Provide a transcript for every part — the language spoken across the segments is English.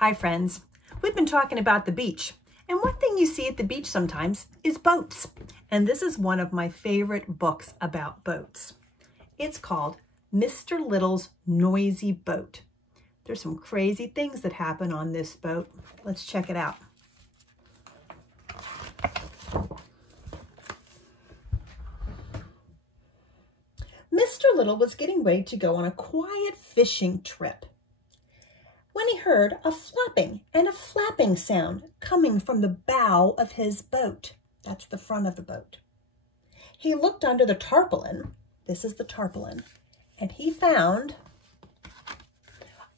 Hi friends, we've been talking about the beach, and one thing you see at the beach sometimes is boats. And this is one of my favorite books about boats. It's called Mr. Little's Noisy Boat. There's some crazy things that happen on this boat. Let's check it out. Mr. Little was getting ready to go on a quiet fishing trip when he heard a flopping and a flapping sound coming from the bow of his boat. That's the front of the boat. He looked under the tarpaulin. This is the tarpaulin. And he found,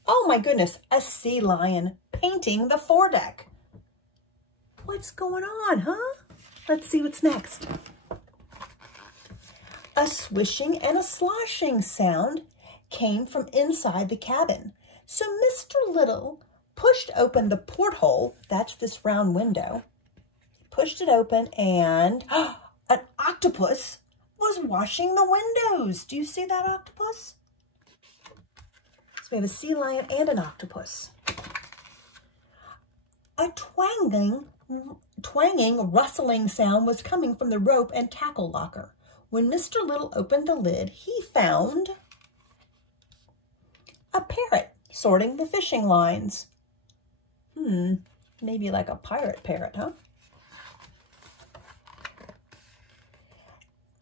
oh my goodness, a sea lion painting the foredeck. What's going on, huh? Let's see what's next. A swishing and a sloshing sound came from inside the cabin. So Mr. Little pushed open the porthole. That's this round window. Pushed it open and an octopus was washing the windows. Do you see that octopus? So we have a sea lion and an octopus. A twanging, rustling sound was coming from the rope and tackle locker. When Mr. Little opened the lid, he found a parrot sorting the fishing lines. Maybe like a pirate parrot, huh?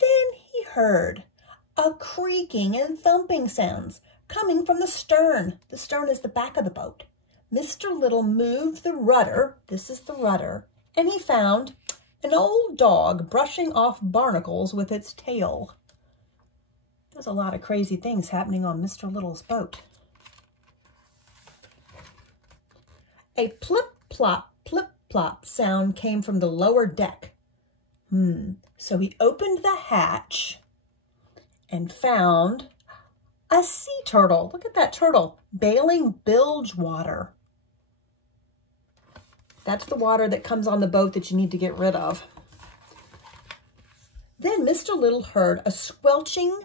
Then he heard a creaking and thumping sounds coming from the stern. The stern is the back of the boat. Mr. Little moved the rudder. This is the rudder. And he found an old dog brushing off barnacles with its tail. There's a lot of crazy things happening on Mr. Little's boat. A plip-plop sound came from the lower deck. So he opened the hatch and found a sea turtle. Look at that turtle, bailing bilge water. That's the water that comes on the boat that you need to get rid of. Then Mr. Little heard a squelching,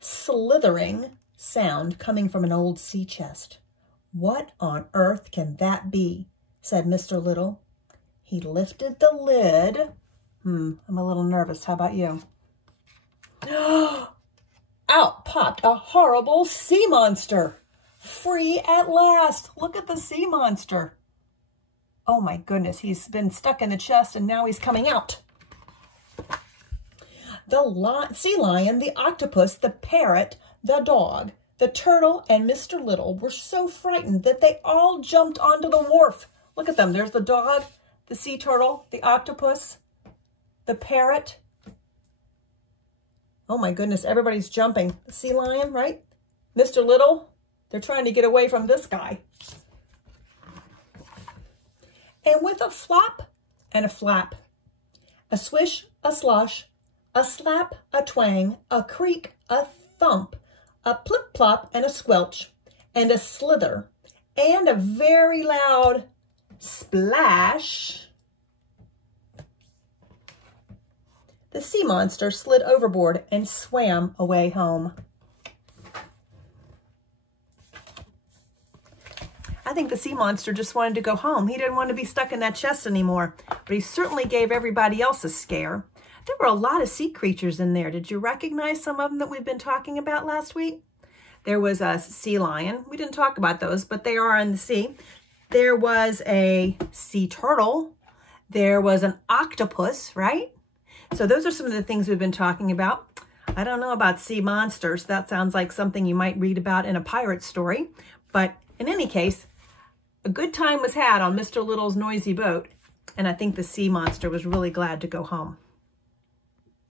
slithering sound coming from an old sea chest. What on earth can that be? Said Mr. Little. He lifted the lid. I'm a little nervous. How about you? Out popped a horrible sea monster. Free at last. Look at the sea monster. Oh my goodness, he's been stuck in the chest and now he's coming out. The sea lion, the octopus, the parrot, the dog, the turtle, and Mr. Little were so frightened that they all jumped onto the wharf. Look at them. There's the dog, the sea turtle, the octopus, the parrot. Oh my goodness, everybody's jumping. The sea lion, right? Mr. Little, they're trying to get away from this guy. And with a flop and a flap, a swish, a slosh, a slap, a twang, a creak, a thump, a plip-plop and a squelch, and a slither, and a very loud splash, the sea monster slid overboard and swam away home. I think the sea monster just wanted to go home. He didn't want to be stuck in that chest anymore, but he certainly gave everybody else a scare. There were a lot of sea creatures in there. Did you recognize some of them that we've been talking about last week? There was a sea lion. We didn't talk about those, but they are in the sea. There was a sea turtle. There was an octopus, right? So those are some of the things we've been talking about. I don't know about sea monsters. That sounds like something you might read about in a pirate story. But in any case, a good time was had on Mr. Little's noisy boat, and I think the sea monster was really glad to go home.